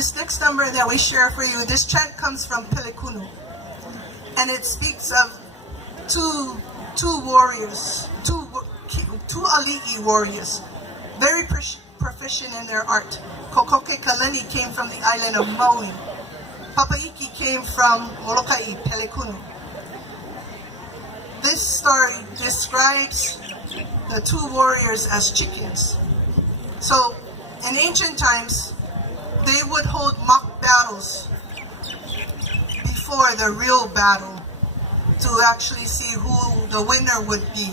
this next number that we share for you, this chant comes from Pelekunu. And it speaks of two warriors, two ali'i warriors, very proficient in their art. Kokoke Kalani came from the island of Maui. Papaiki came from Moloka'i, Pelekunu. This story describes the two warriors as chickens. So, in ancient times, they would hold mock battles before the real battle to actually see who the winner would be.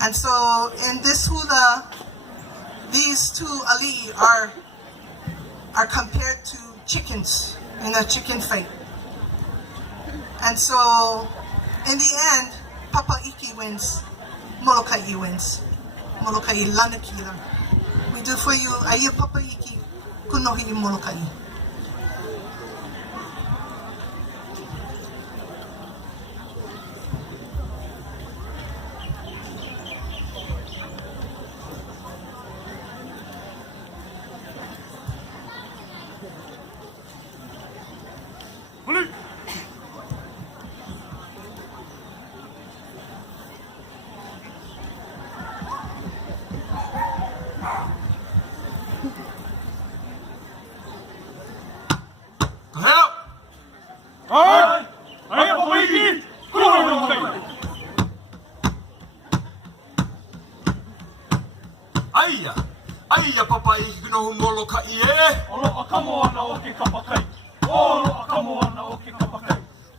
And so, in this hula, these two ali'i are compared to chickens in a chicken fight. And so, in the end, Papaiki wins, Moloka'i wins. Moloka'i lanakila. We do for you, aia Papaiki, kunohi Moloka'i. Aia Papaiki no Moloka'i e. Olo akamo ana o ke kapakai. Olo akamo ana o ke kapakai.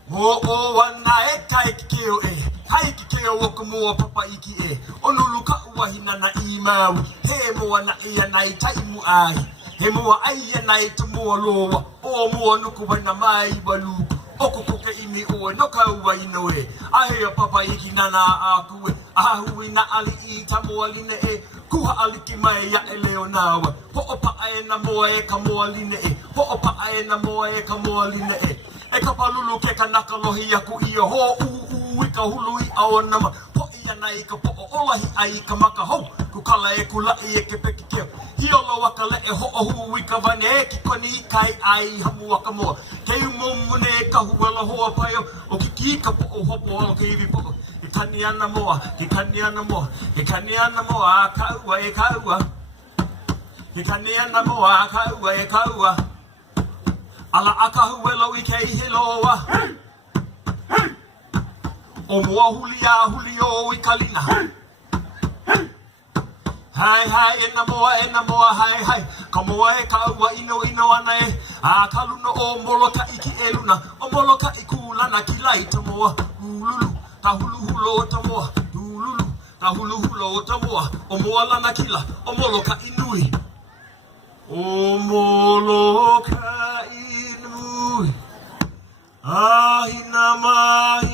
Mo o wana e kai ki keo e. Kai ki keo o ka mua Papaiki e. Onulu ka uahina na I maui. He moa na ia nai taimu ai. He moa aia nai te mua loa. O mua nuku waina mai waluku. Oko koke imi oe no ka ua ino e. Aia Papaiki nana aku e. Ahui na ali'i ta moa line e. Kuha aliki mai ya e leo nawa. Ho'opa e na moa e ka moa line e. Ho'opa e na moa e ka moa line e. E ka palulu ke ka nakalohi aku ia ho i ka hulu I aonama. Ho ia na I ka po'o olahi ai ka maka hou. Kukala e kulai e ke peki keo. Hiolo waka le e ho'ohu I ka vane e ki koni I kai ai hamu waka moa. Kei umomune e ka huela hoa paio. O ki ki ka po'o hopo o ke iwi po'o. Ke kani ana moa, ke kani ana moa. Ke kani ana moa, kaua e kaua. Ke kani ana moa, kaua e kaua. Ala aka huelo I kei hiloa. O mua huli o I kalina. Hai hai e na moa hai hai. Ka moa e kaua ino ana e. A kaluno o Moloka'i ki e luna. O Moloka'i kulana ki lai ta moa. Ululu. Ka hulu hulo o ta moa, ululu. Ka hulu hulo o ta moa, o moa lana kila, o Moloka'i nui. O Moloka'i nui, ahina mai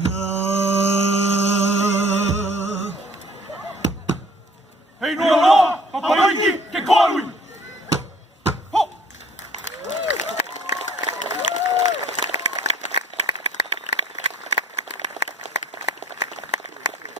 na. Hei noa, Papaiki, ke korui.